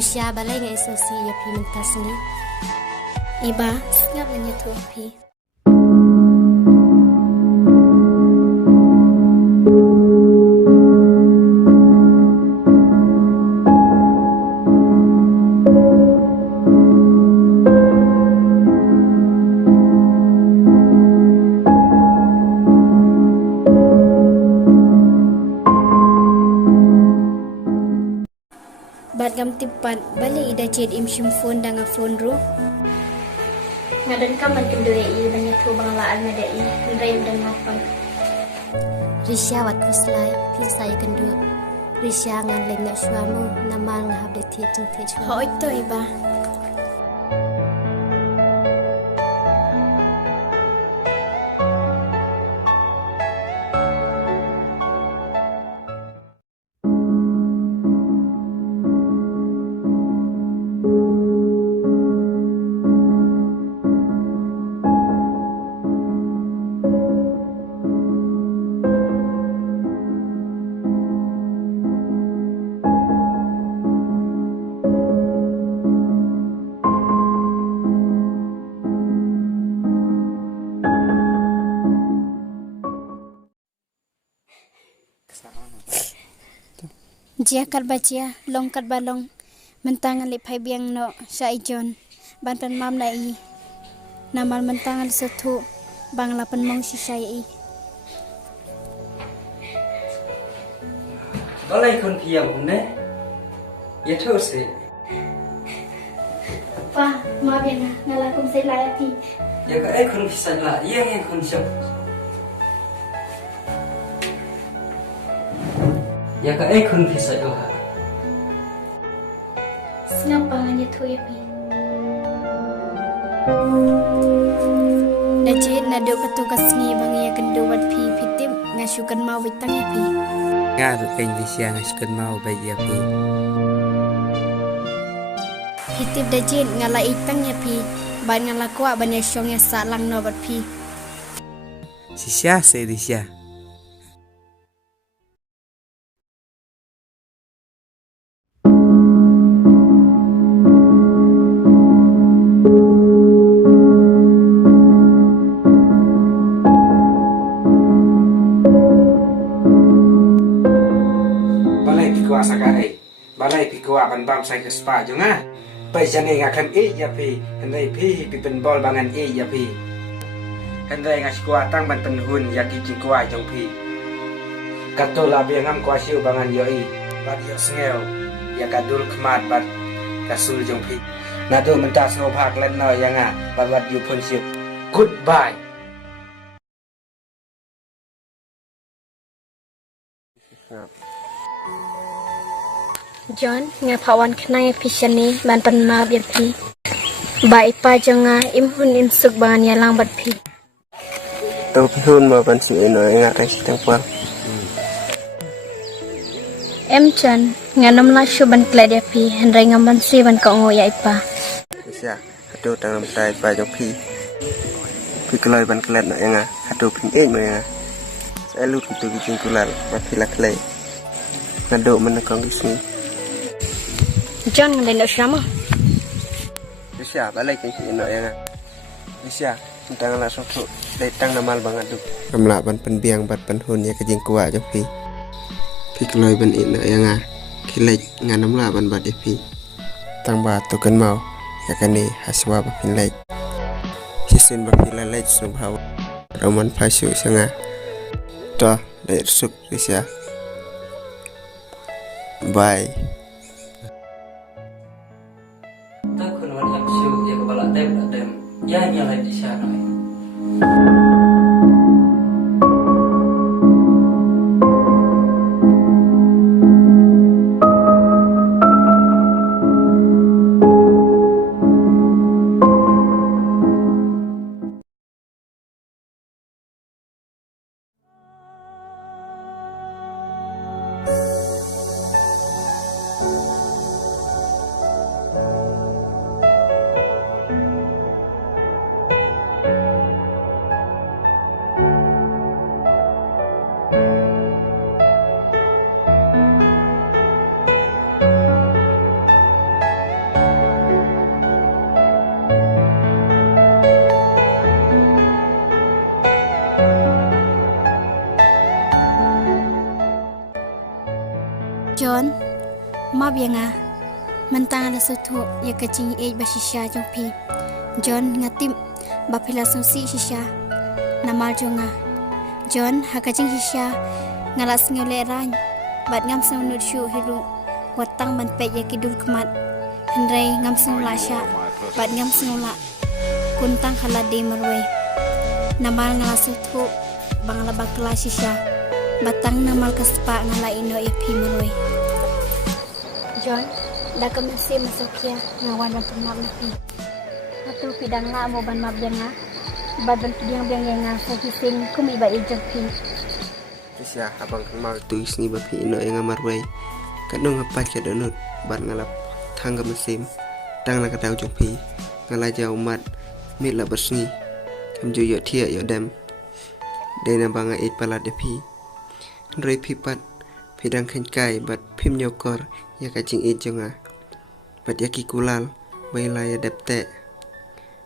Risha balai ngai sosi ya pi mentas ni. Iba ngap nanya tu pi. Bat gam tipat balik ida ced im shim phone danga phone ru. Ngadan kaman kenduri i banyak tu banglaan ada i ndai dan apa. Risha wat kuslai pi saya kendu. Risha ngan leng nak suamu namal ngahab de ti tu te chua. Hoi to iba. Jia kat bacia long kat balong mentangan lip hai biang no sya ijon ban pan mam na i namal mentangan setu bang lapan mong si syai i. Balai kon piang hunde ya those Pa, ma bian ngalakum sai layati. ya ka ai kon pisala yang kon syap ya ka ai kon pisala ha Ngapa nganya tu ya pi. Dajit nado petugas ngi bang ya kendu wat pi pitip ngasukan mau witang ya pi. Nga keng Risha ngasukan mau bayi ya pi. Pitip dajit ngala itang ya pi. Ban ngala kuat ban ya syong ya salang no wat pi. Sisya se Risha. Balai pikwa sakai, balai pikwa ban bam sai ke spa jonga. Pai jane ngakan ya pi, hendai pi pen bol bangan ya pi. Hendai ngas kuat tang ban penhun ya ki kuat jong pi. Kato labi ngam kuat siu bangan yoi, bat yo sngel ya kadul kmat bat kasul jong pi. Nado mentas no phak len no yanga bat yu pun siu. Goodbye. John ngapawan kenai pishani ban pan ma bian pi. Ba ipa jonga imhun imsuk bangan ya lang bat pi. Tau pihun ma ban si eno nga kai sitang puang. Em John nganam la shu ban kled ya pi hendrai ngam ban si ban ko ngo ya ipa. Risha hatu tang nam tai pa jong pi. Pi kelai ban kelet na nga hatu pin e ma nga. Sai lu tu ki kulal ba pi la klei. Ngado man kong gisni. John ngalai no shama. Risha balai keng si eno nga. Risha tang la sok tu dai tang namal bangat du. Amla ban pen biang bat pen hun ya kajing kuat jong pi. Pi kelai ban eno nga. Kilek nganam la ban bat pi. Tang ba tu kan mau ya kani haswa ba pin lek. Hisin ba pila lek sum hawa. Roman pasu sanga. Toh dai suk Risha. Bye. ta kon wan yak siu ya ka bala tem da dem ya nya lai di sana John mab yanga mentang ala soto ya kacing ej basisha jongpi John ngatim bapila sonsi shisha namal jonga John hakajing shisha ngalas ngole rany bat ngam sang nut shu hiru watang ban pe ya kidul kemat hendrai ngam sang la sha bat ngam sang la kuntang khala de marwe namal ngalas soto bangla bakla shisha batang namal kaspa ngala ino ya pi marwe John dah kemasi masuknya ngawan dan pernah lebih atau pidang nga mo ban mabjanga badan pidang nga sa kising kumiba ijagpin Tisya abang kan mau tuis ni bapi ino yang amarway kadang ngapat ke donut bar ngalap tangga mesim tang la katau jongpi ngalaja umat mit la bersni kam jo yo thia yo dam dena banga it palat depi rei pipat pidang khen kai bat phim nyokor ya kacing it jonga bat yaki kulal baila ya depte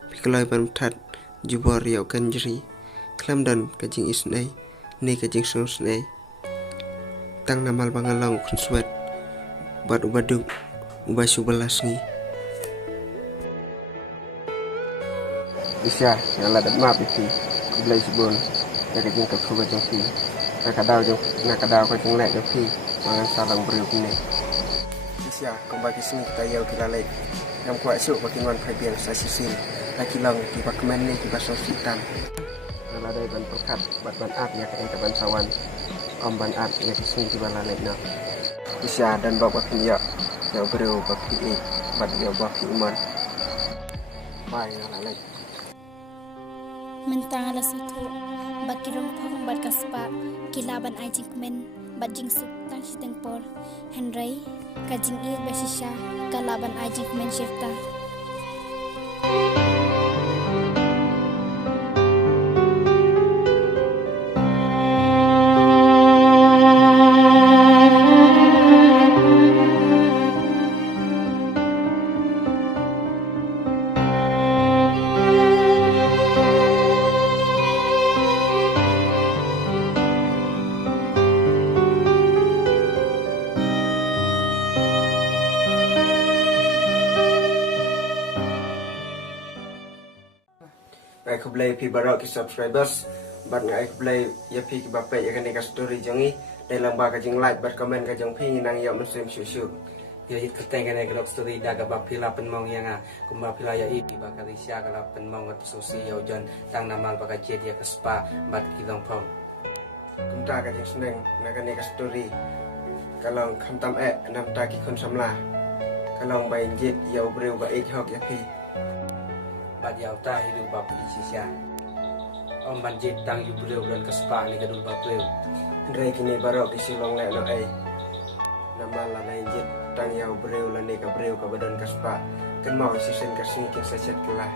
pikloi ban that jubor yo kanjri klamdan kacing isnai ne kacing snosnai tang namal bangalong kunswat bat ubaduk ubasu belasni Isya ngala dat map itu kublai sibon ya kacing ka kuba jongpi nakadao kacing lek jongpi mangan salang beriuk ni Isya kembali sini kita yau kilalek yang kuat esok bagi wan phabiang sa sisin laki lang di bakmen ni di basau sitan ngala dai ban perkat bat ban at ya ka ban sawan om ban at ya sini di balalek na Isya dan bawa ya yang beriuk bagi bat ya bagi umat bai ngala lek mentang ala soto bakirong pang bat kaspa kilaban ajing men bat jingsuk tang siteng por hendrai kajing ir basisha kalaban ajing men shirta Aku play pi barok ki subscribers bat ngai aku play ya pi ki bape ya kan ka story jongi dalam ba ka jing like bat comment ka jong pi nang ya muslim syu ya hit keteng kan ek story daga bapila penmong yang kumba pila ya i bakal isya kala penmong at sosi ya jon tang namal baka jet ya kespa bat kilong pom kumta ka jing seneng na kan ka story kalong khamtam nam ta ki khon samla kalong bai jet ya breu ba ek hok ya pi bat yau ta hidu bap isya om banjit tang yu breu dan kespa ni kadul bapleu Ndrai kini barok di silong lek no namal la nai jet tang ya breu la ne ka breu ka badan kaspa kan mau sisen ka sini kin saset kelah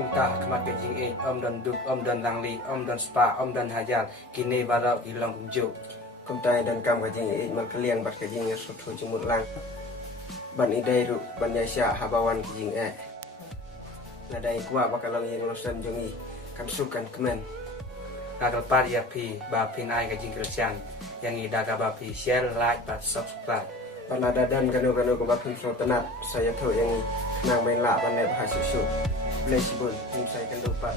kumta kemat ke jing om dan duk om dan langli om dan spa om dan hajar kini barok hilong kumju kumtai dan kam ka jing mal kaliang bat ka jing suthu jumut lang ban idai ru ban yasya habawan ki jing nadai kuat bakal yang losan jongi kan sukan kemen kakal par ya pi ba pin ai ka jing kristian yang i daga ba pi share like bat subscribe panada dan kanu ko bapin so tenat saya tho yang nang main la panai bahasa su flexible tim saya kan lupa